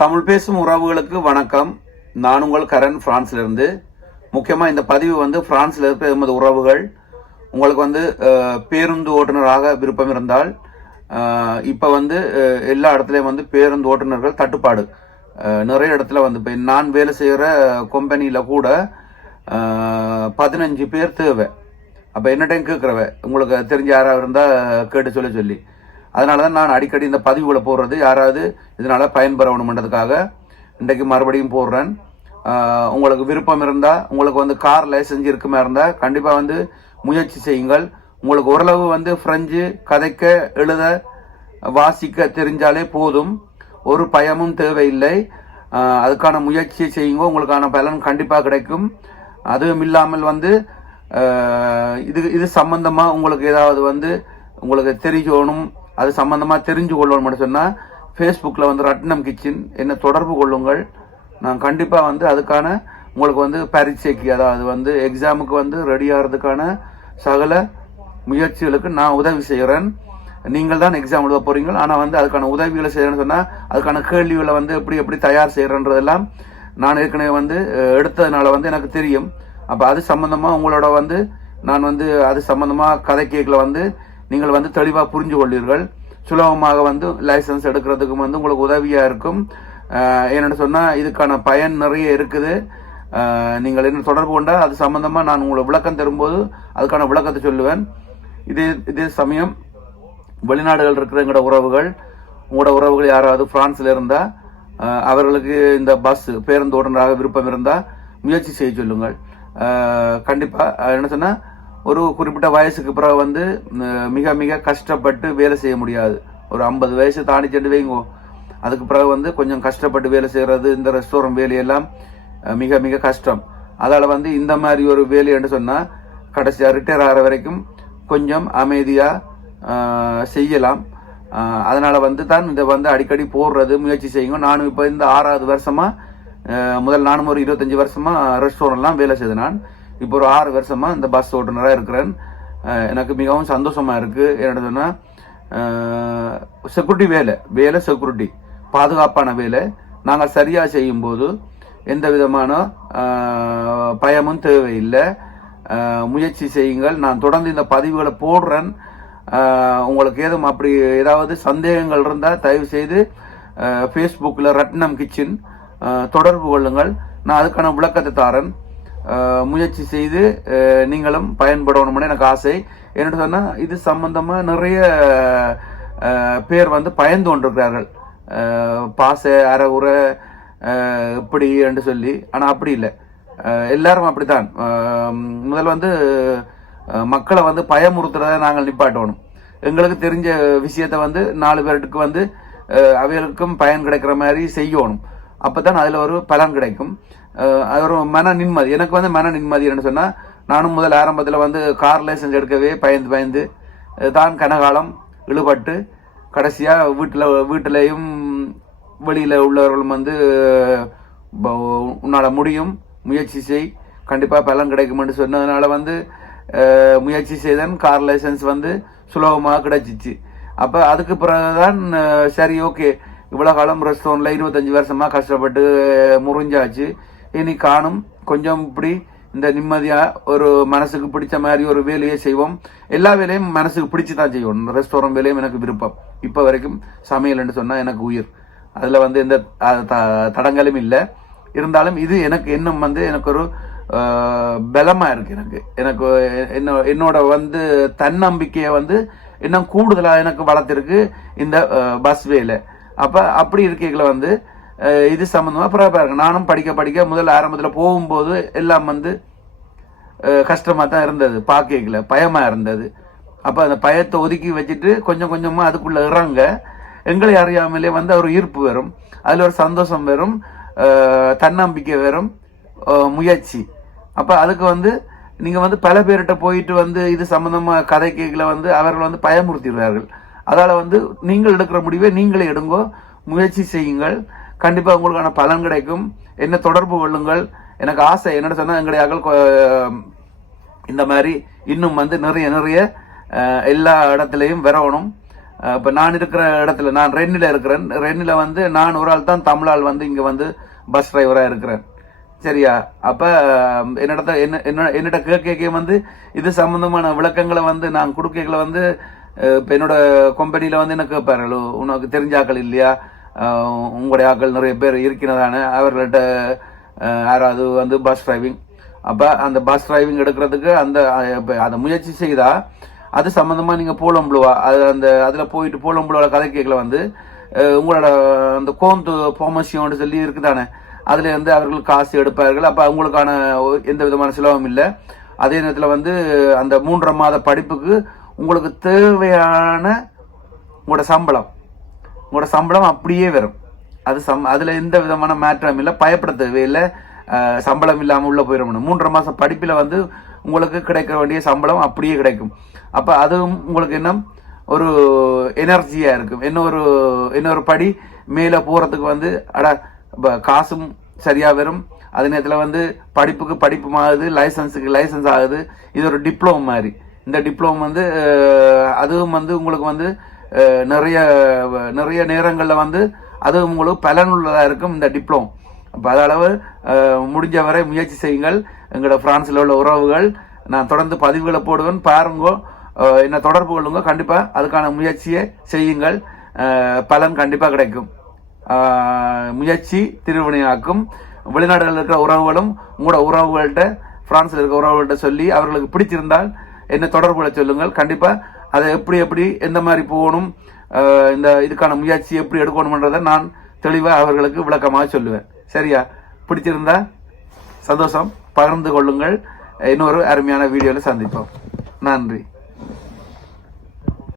தமிழ் பேசும் உறவுகளுக்கு வணக்கம். நான் உங்கள் கரண் பிரான்ஸ்ல இருந்து முக்கியமாக இந்த பதிவு வந்து ஃப்ரான்ஸில் இருக்கிற எமது உறவுகள். உங்களுக்கு வந்து பேருந்து ஓட்டுநராக விருப்பம் இருந்தால் இப்போ வந்து எல்லா இடத்துலையும் வந்து பேருந்து ஓட்டுநர்கள் தட்டுப்பாடு. நிறைய இடத்துல வந்து இப்போ நான் வேலை செய்கிற கம்பெனியில் கூட பதினஞ்சு பேர் தேவை. அப்போ என்ன டைம் கேட்குறவ உங்களுக்கு தெரிஞ்ச யாராவது இருந்தால் கேட்டு சொல்லி சொல்லி. அதனால தான் நான் அடிக்கடி இந்த பதிவுகளை போடுறது யாராவது இதனால் பயன்பெறணுன்றதுக்காக இன்றைக்கு மறுபடியும் போடுறேன். உங்களுக்கு விருப்பம் இருந்தால் உங்களுக்கு வந்து கார் லைசன்ஸ் இருக்குமா இருந்தால் கண்டிப்பாக வந்து முயற்சி செய்யுங்கள். உங்களுக்கு ஓரளவு வந்து ஃப்ரெஞ்சு கதைக்க எழுத வாசிக்க தெரிஞ்சாலே போதும். ஒரு பயமும் தேவையில்லை. அதுக்கான முயற்சியை செய்யுங்க. உங்களுக்கான பலன் கண்டிப்பாக கிடைக்கும். அதுவும் இல்லாமல் வந்து இது இது சம்பந்தமாக உங்களுக்கு ஏதாவது வந்து உங்களுக்கு தெரிஞ்சோணும் அது சம்பந்தமாக தெரிஞ்சு கொள்வோம் மட்டும் சொன்னால் ஃபேஸ்புக்கில் வந்து ரட்னம் கிச்சன் என்ன தொடர்பு கொள்ளுங்கள். நான் கண்டிப்பாக வந்து அதுக்கான உங்களுக்கு வந்து பரீட்சைக்கு அதாவது வந்து எக்ஸாமுக்கு வந்து ரெடி ஆகிறதுக்கான சகல முயற்சிகளுக்கு நான் உதவி செய்கிறேன் நீங்கள் தான் எக்ஸாம் எழுத போகிறீங்க ஆனால் வந்து அதுக்கான உதவிகளை செய்கிறேன்னு சொன்னால் அதுக்கான கேள்விகளை வந்து எப்படி எப்படி தயார் செய்கிறன்றதெல்லாம் நான் ஏற்கனவே வந்து எடுத்ததுனால வந்து எனக்கு தெரியும். அப்போ அது சம்மந்தமாக உங்களோட வந்து நான் வந்து அது சம்மந்தமாக கதை கேட்கல வந்து நீங்கள் வந்து தெளிவாக புரிஞ்சு கொள்வீர்கள் சுலபமாக வந்து லைசன்ஸ் எடுக்கிறதுக்கும் வந்து உங்களுக்கு உதவியாக இருக்கும். என்னென்னு சொன்னால் இதுக்கான பயன் நிறைய இருக்குது. நீங்கள் என்ன தொடர்பு கொண்டால் அது சம்பந்தமாக நான் உங்களுக்கு விளக்கம் தரும்போது அதுக்கான விளக்கத்தை சொல்லுவேன். இதே இதே சமயம் வெளிநாடுகள் இருக்கிற எங்களோட உறவுகள் உங்களோட உறவுகள் யாராவது ஃப்ரான்ஸில் இருந்தால் அவர்களுக்கு இந்த பஸ் பேருந்து ஓட்டுநராக விருப்பம் இருந்தால் முயற்சி செய்ய சொல்லுங்கள். கண்டிப்பாக என்ன சொன்னால் ஒரு குறிப்பிட்ட வயசுக்கு பிறகு வந்து மிக மிக கஷ்டப்பட்டு வேலை செய்ய முடியாது. ஒரு ஐம்பது வயசு தாண்டி சென்று வைங்கோ. அதுக்கு பிறகு வந்து கொஞ்சம் கஷ்டப்பட்டு வேலை செய்கிறது இந்த ரெஸ்டாரண்ட் வேலையெல்லாம் மிக மிக கஷ்டம். அதால் வந்து இந்த மாதிரி ஒரு வேலைன்னு சொன்னால் கடைசியாக ரிட்டையர் ஆகிற வரைக்கும் கொஞ்சம் அமைதியாக செய்யலாம். அதனால் வந்து தான் இதை வந்து அடிக்கடி போடுறது முயற்சி செய்யுங்க. நானும் இப்போ இந்த ஆறாவது வருஷமாக முதல் நானும் ஒரு இருபத்தஞ்சி வருஷமாக ரெஸ்டாரண்ட்லாம் வேலை செய்தேன் நான். இப்போ ஒரு ஆறு வருஷமாக இந்த பஸ் ஓட்டுநராக இருக்கிறேன். எனக்கு மிகவும் சந்தோஷமாக இருக்குது என்ன செக்யூரிட்டி வேலை வேலை செக்யூரிட்டி பாதுகாப்பான வேலை. நாங்கள் சரியாக செய்யும்போது எந்த விதமான பயமும் தேவையில்லை. முயற்சி செய்யுங்கள். நான் தொடர்ந்து இந்த பதிவுகளை போடுறேன். உங்களுக்கு ஏதும் அப்படி ஏதாவது சந்தேகங்கள் இருந்தால் தயவு செய்து ஃபேஸ்புக்கில் ரட்னம் கிச்சன் தொடர்பு கொள்ளுங்கள். நான் அதுக்கான விளக்கத்தை தாரேன். முயற்சி செய்து நீங்களும் பயன்படணும்னு எனக்கு ஆசை. என்னட்டு சொன்னால் இது சம்பந்தமாக நிறைய பேர் வந்து பயந்து கொண்டிருக்கிறார்கள். ஆஹ், பாச அறவுரை இப்படி என்று சொல்லி. ஆனால் அப்படி இல்லை. எல்லாரும் அப்படித்தான். முதல்ல வந்து மக்களை வந்து பயமுறுத்துறதை நாங்கள் நிப்பாட்டணும். எங்களுக்கு தெரிஞ்ச விஷயத்த வந்து நாலு பேருக்கு வந்து அவைகளுக்கும் பயன் கிடைக்கிற மாதிரி செய்யணும். அப்போ தான் அதில் ஒரு பலன் கிடைக்கும். அது ஒரு மன நிம்மதி. எனக்கு வந்து மன நிம்மதி என்னன்னு சொன்னால் நானும் முதல் ஆரம்பத்தில் வந்து கார் லைசன்ஸ் எடுக்கவே பயந்து பயந்து தான் கனகாலம் இழுபட்டு கடைசியாக வீட்டில் வீட்டிலையும் வெளியில் உள்ளவர்களும் வந்து உன்னால் முடியும் முயற்சி செய் கண்டிப்பாக பலன் கிடைக்கும்னு சொன்னதுனால வந்து முயற்சி செய்தேன். கார் லைசன்ஸ் வந்து சுலபமாக கிடைச்சிச்சு. அப்போ அதுக்கு பிறகு தான் சரி ஓகே. இவ்வளோ காலம் ரெஸ்டாரண்ட்டில் இருபத்தஞ்சு வருஷமாக கஷ்டப்பட்டு முறிஞ்சாச்சு. இனி காணும். கொஞ்சம் இப்படி இந்த நிம்மதியாக ஒரு மனசுக்கு பிடிச்ச மாதிரி ஒரு வேலையை செய்வோம். எல்லா வேலையும் மனசுக்கு பிடிச்சி தான் செய்வோம். ரெஸ்டாரண்ட் வேலையும் எனக்கு விருப்பம். இப்போ வரைக்கும் சமையல்னு சொன்னால் எனக்கு உயிர். அதில் வந்து எந்த த- தடங்களும் இல்லை. இருந்தாலும் இது எனக்கு இன்னும் வந்து எனக்கு ஒரு பலமாக இருக்குது எனக்கு. எனக்கு என்ன- என்னோட வந்து தன்னம்பிக்கையை வந்து இன்னும் கூடுதலாக எனக்கு வளர்த்திருக்கு இந்த பஸ் வேலை. அப்போ அப்படி இருக்கைகளை வந்து இது சம்மந்தமாக ப்ராப்பரா இருக்கு. நானும் படிக்க படிக்க முதல்ல ஆரம்பத்தில் போகும்போது எல்லாம் வந்து கஷ்டமாக தான் இருந்தது. பார்க்கல பயமாக இருந்தது. அப்போ அந்த பயத்தை ஒதுக்கி வச்சுட்டு கொஞ்சம் கொஞ்சமாக அதுக்குள்ளே இறங்க எங்களை அறியாமலே வந்து ஒரு ஈர்ப்பு வரும். அதில் ஒரு சந்தோஷம் வரும். தன்னம்பிக்கை வரும். முயற்சி. அப்போ அதுக்கு வந்து நீங்கள் வந்து பல பேர்கிட்ட போயிட்டு வந்து இது சம்மந்தமாக கதை கேட்கல வந்து அவர்கள் வந்து பயமுறுத்திடுறார்கள் அதால வந்து நீங்கள் எடுக்கிற முடிவை நீங்களே எடுங்கோ. முயற்சி செய்யுங்கள். கண்டிப்பா உங்களுக்கான பலன் கிடைக்கும். என்ன தொடர்பு கொள்ளுங்கள். எனக்கு ஆசை என்னன்னு சொன்னால் எங்களுடைய அகல் இந்த மாதிரி இன்னும் வந்து நிறைய நிறைய எல்லா இடத்துலையும் விரவணும். இப்போ நான் இருக்கிற இடத்துல நான் ரென்னில் இருக்கிறேன். ரென்னில் வந்து நான் ஒரு ஆள் தான் தமிழால் வந்து இங்கே வந்து பஸ் டிரைவராக இருக்கிறேன். சரியா? அப்போ என்னிடத்த என்ன என்ன என்னிட்ட கேட்க வந்து இது சம்மந்தமான விளக்கங்களை வந்து நான் கொடுக்கல வந்து இப்போ என்னோட கம்பெனியில் வந்து என்ன கேட்பாரு உனக்கு தெரிஞ்ச ஆக்கள் இல்லையா? உங்களுடைய ஆக்கள் நிறைய பேர் இருக்கிறதான? அவர்கள்ட்ட யாராவது வந்து பஸ் டிரைவிங் அப்போ அந்த பஸ் டிரைவிங் எடுக்கிறதுக்கு அந்த அதை அந்த முயற்சி செய்தால் அது சம்மந்தமாக நீங்கள் போலம்புழுவா? அது அந்த அதில் போயிட்டு போலம்புழுவோட கதை கேட்கல வந்து உங்களோட அந்த கோந்து போமசியோன்னு சொல்லி இருக்குதானே? அதில் வந்து அவர்கள் காசு எடுப்பார்கள். அப்போ அவங்களுக்கான எந்த விதமான செலவும் இல்லை. அதே நேரத்தில் வந்து அந்த மூன்றரை மாத படிப்புக்கு உங்களுக்கு தேவையான உங்களோட சம்பளம். உங்களோட சம்பளம் அப்படியே வரும். அது சம் அதில் எந்த விதமான மாற்றம் இல்லை பயப்பட தேவையில்லை. சம்பளம் இல்லாமல் உள்ளே போயிடணும் மூன்றரை மாதம் படிப்பில் வந்து உங்களுக்கு கிடைக்க வேண்டிய சம்பளம் அப்படியே கிடைக்கும். அப்போ அதுவும் உங்களுக்கு என்ன? ஒரு எனர்ஜியாக இருக்கும். இன்னொரு ஒரு படி? மேலே போகிறதுக்கு வந்து அட ப- காசும் சரியாக வரும். அதே நேரத்தில் வந்து படிப்புக்கு படிப்பு ஆகுது லைசன்ஸுக்கு லைசன்ஸ் ஆகுது. இது ஒரு டிப்ளமோ மாதிரி. இந்த டிப்ளமோ வந்து அதுவும் வந்து உங்களுக்கு வந்து நிறைய நிறைய நேரங்களில் வந்து அதுவும் உங்களுக்கு பலனுள்ளதாக இருக்கும் இந்த டிப்ளமோ அப்போ அதளவு முடிஞ்ச வரை முயற்சி செய்யுங்கள். எங்களோட ஃப்ரான்ஸில் உள்ள உறவுகள் நான் தொடர்ந்து பதிவுகளை போடுவேன். பாருங்க என்ன என்னை தொடர்பு கொள்ளுங்க கண்டிப்பாக அதுக்கான முயற்சியை செய்யுங்கள். பலன் கண்டிப்பாக கிடைக்கும். முயற்சி திருவினையாக்கும். வெளிநாடுகளில் இருக்கிற உறவுகளும் உங்களோட உறவுகள்கிட்ட ஃப்ரான்ஸில் இருக்கிற உறவுகள்கிட்ட சொல்லி அவர்களுக்கு பிடிச்சிருந்தால் என்ன தொடர்பு சொல்லுங்கள். கண்டிப்பாக அதை எப்படி எப்படி எந்த மாதிரி போகணும் இந்த இதுக்கான முயற்சி எப்படி எடுக்கணுமன்றதை நான் தெளிவாக அவர்களுக்கு விளக்கமாக சொல்லுவேன். சரியா? பிடிச்சிருந்தா சந்தோஷம். பகிர்ந்து கொள்ளுங்கள். இன்னொரு அருமையான வீடியோவில் சந்திப்போம். நன்றி.